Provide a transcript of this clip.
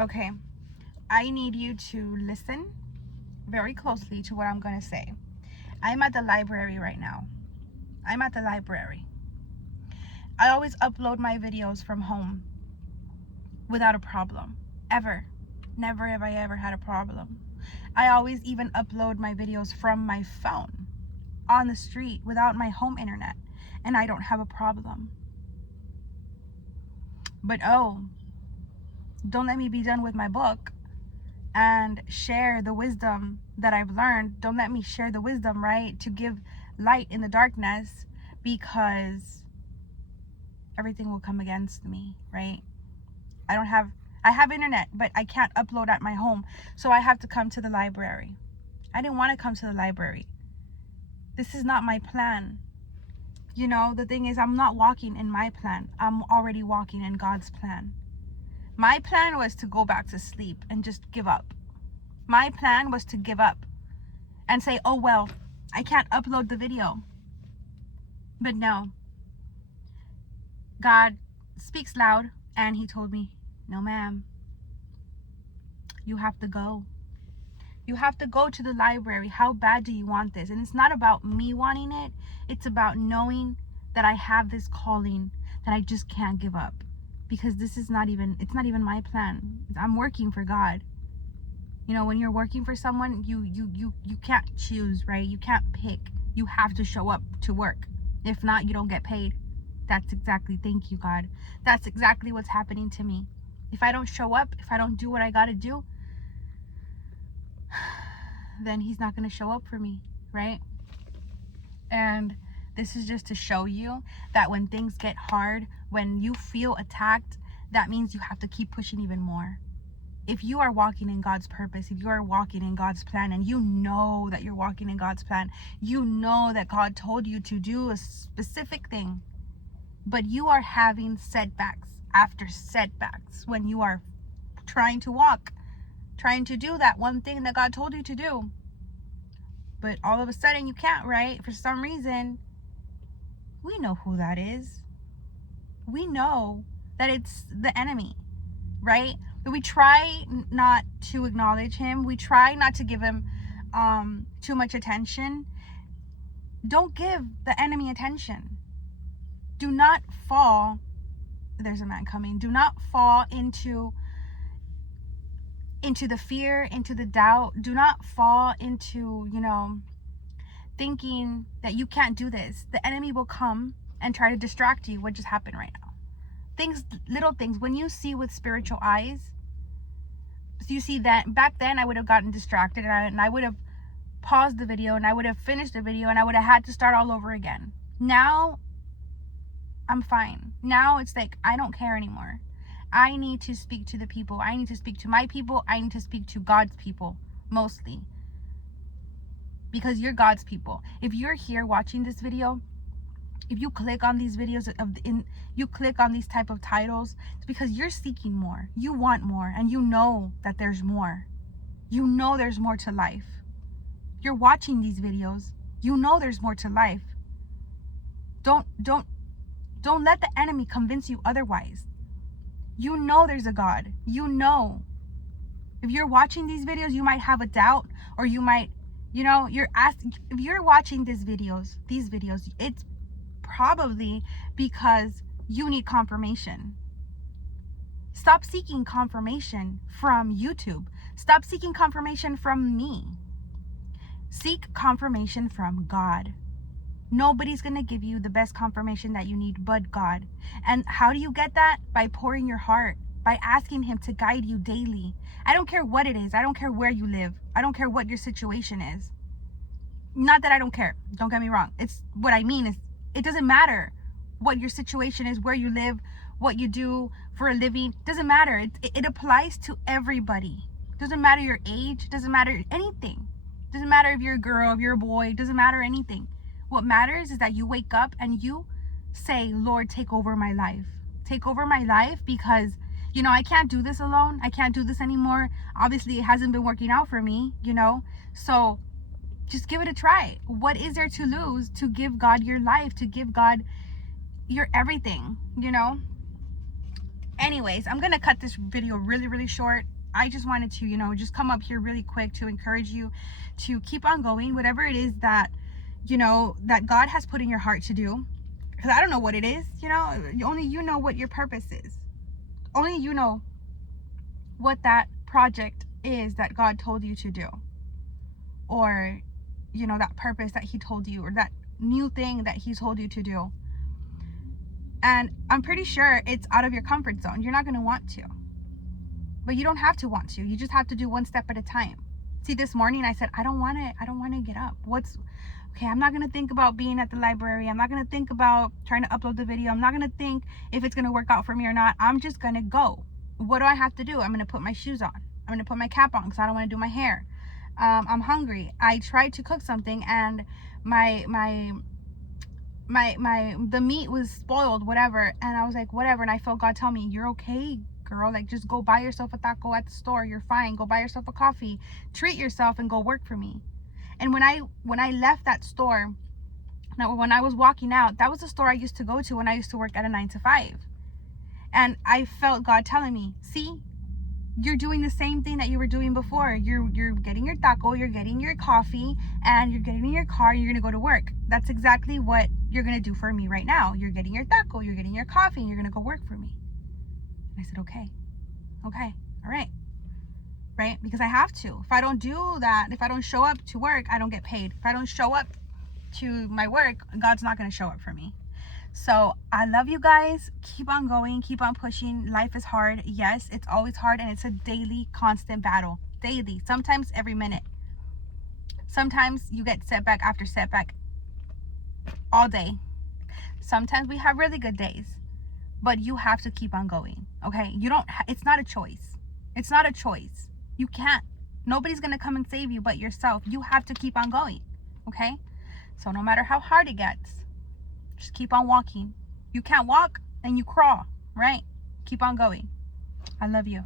Okay, I need you to listen very closely to what I'm going to say. I'm at the library right now. I'm at the library. I always upload my videos from home without a problem. Ever. Never have I ever had a problem. I always even upload my videos from my phone on the street without my home internet, and I don't have a problem. But oh, don't let me be done with my book and share the wisdom that I've learned. Don't let me share the wisdom, right? To give light in the darkness, because everything will come against me, right? I have internet, but I can't upload at my home. So I have to come to the library. I didn't want to come to the library. This is not my plan. You know, the thing is, I'm not walking in my plan. I'm already walking in God's plan. My plan was to go back to sleep and just give up. My plan was to give up and say, oh, well, I can't upload the video. But no. God speaks loud, and he told me, no, ma'am. You have to go. You have to go to the library. How bad do you want this? And it's not about me wanting it. It's about knowing that I have this calling that I just can't give up. Because it's not even my plan. I'm working for God. You know, when you're working for someone, you can't choose, right? You can't pick. You have to show up to work. If not, you don't get paid. Thank you, God. That's exactly what's happening to me. If I don't show up, if I don't do what I gotta do, then he's not gonna show up for me, right? And this is just to show you that when things get hard, when you feel attacked, that means you have to keep pushing even more. If you are walking in God's purpose, if you are walking in God's plan, and you know that you're walking in God's plan, you know that God told you to do a specific thing, but you are having setbacks after setbacks when you are trying to walk, trying to do that one thing that God told you to do. But all of a sudden you can't, right? For some reason. We know who that is. We know that it's the enemy, right? But we try not to acknowledge him. We try not to give him too much attention. Don't give the enemy attention. Do not fall. There's a man coming. Do not fall into the fear, into the doubt. Do not fall into, thinking that you can't do this. The enemy will come and try to distract you, what just happened right now. Little things, when you see with spiritual eyes, you see that back then I would have gotten distracted, and I would have paused the video, and I would have finished the video, and I would have had to start all over again. Now I'm fine. Now it's like I don't care anymore. I need to speak to the people. I need to speak to my people. I need to speak to God's people, mostly. Because you're God's people. If you're here watching this video, if you click on these videos, you click on these type of titles, it's because you're seeking more. You want more, and you know that there's more. You know there's more to life. You're watching these videos. You know there's more to life. Don't let the enemy convince you otherwise. You know there's a God. You know. If you're watching these videos, you might have a doubt, or you might, you're asking. If you're watching these videos, it's probably because you need confirmation. Stop seeking confirmation from YouTube. Stop seeking confirmation from me. Seek confirmation from God. Nobody's going to give you the best confirmation that you need but God. And how do you get that? By pouring your heart, by asking him to guide you daily. I don't care what it is. I don't care where you live. I don't care what your situation is. Not that I don't care. Don't get me wrong. It's what I mean is it doesn't matter what your situation is, where you live, what you do for a living. Doesn't matter. It applies to everybody. Doesn't matter your age. Doesn't matter anything. Doesn't matter if you're a girl, if you're a boy. Doesn't matter anything. What matters is that you wake up and you say, Lord, take over my life. Take over my life, because, I can't do this alone. I can't do this anymore. Obviously, it hasn't been working out for me, So just give it a try. What is there to lose to give God your life, to give God your everything, Anyways, I'm gonna cut this video really short. I just wanted to, just come up here really quick to encourage you to keep on going, whatever it is that, that God has put in your heart to do. Because I don't know what it is, only you know what your purpose is. Only you know what that project is that God told you to do. Or, that purpose that he told you, or that new thing that he told you to do. And I'm pretty sure it's out of your comfort zone. You're not going to want to. But you don't have to want to. You just have to do one step at a time. See, this morning I said, I don't want to get up. Okay, I'm not going to think about being at the library. I'm not going to think about trying to upload the video. I'm not going to think if it's going to work out for me or not. I'm just going to go. What do I have to do? I'm going to put my shoes on. I'm going to put my cap on because I don't want to do my hair. I'm hungry. I tried to cook something and the meat was spoiled, whatever, and I was like, whatever, and I felt God tell me, you're okay, girl, like, just go buy yourself a taco at the store, you're fine, go buy yourself a coffee, treat yourself, and go work for me. And when I left that store, now when I was walking out, that was the store I used to go to when I used to work at a 9 to 5, and I felt God telling me, see, you're doing the same thing that you were doing before. You're getting your taco, you're getting your coffee, and you're getting in your car, and you're gonna go to work. That's exactly what you're gonna do for me right now. You're getting your taco, you're getting your coffee, and you're gonna go work for me. And I said, okay, all right, because I have to. If I don't do that, if I don't show up to work, I don't get paid. If I don't show up to my work, God's not gonna show up for me. So I love you guys. Keep on going, keep on pushing. Life is hard. Yes, it's always hard, and it's a daily, constant battle. Daily, sometimes every minute. Sometimes you get setback after setback all day. Sometimes we have really good days, but you have to keep on going. Okay, it's not a choice. It's not a choice. You can't. Nobody's gonna come and save you but yourself. You have to keep on going. Okay, so no matter how hard it gets, just keep on walking. You can't walk, then you crawl, right? Keep on going. I love you.